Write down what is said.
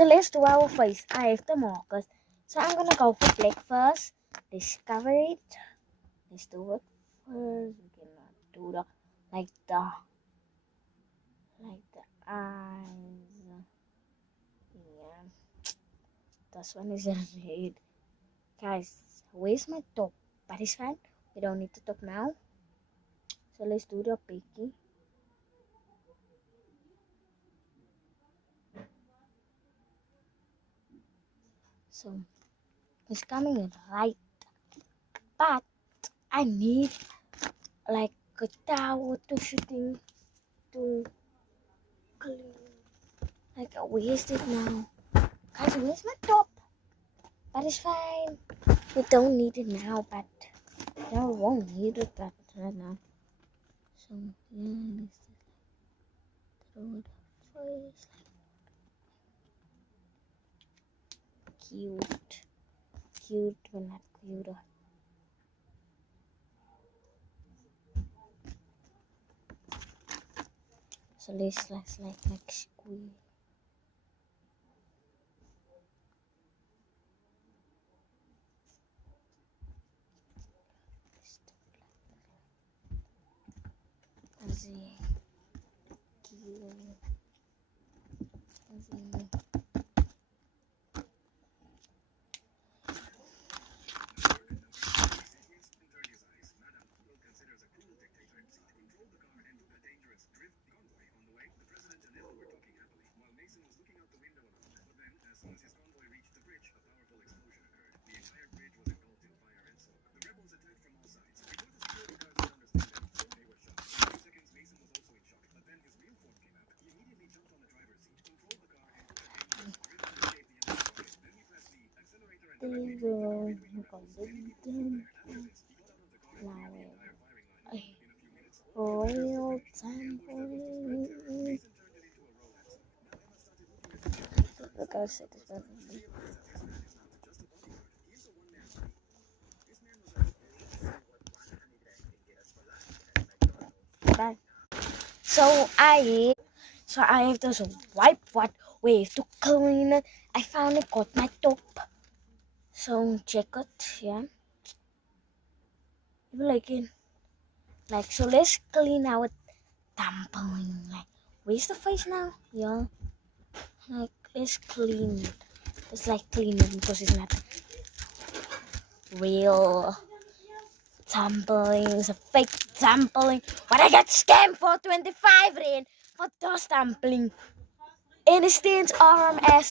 So let's do our face. I have the markers. So I'm gonna go for black first. Discover it. Let's do it first. We cannot do the like the eyes. Yeah. This one is red. Guys, where's my top? But it's fine. We don't need the top now. So let's do the pinky. So it's coming right, but I need like a towel to shooting to clean. Like where's it now? Guys, where's my top? But it's fine. We don't need it now, but no, we won't need it but right now. So yeah, let's throw the face like cute, but not cute. So let's like squeeze. Así, cute. Así. Royal Temple. Look, I said it perfectly. Bye. So I have this white way to clean it. I finally got my top. So check it, yeah. You like it? Like so let's clean our dumpling. Like where's the face now? Yeah. Like let's clean it. It's like cleaning because it's not real dumpling. It's a fake dumpling. But I got scammed for 25 rand for those dumpling. And it stands RMS.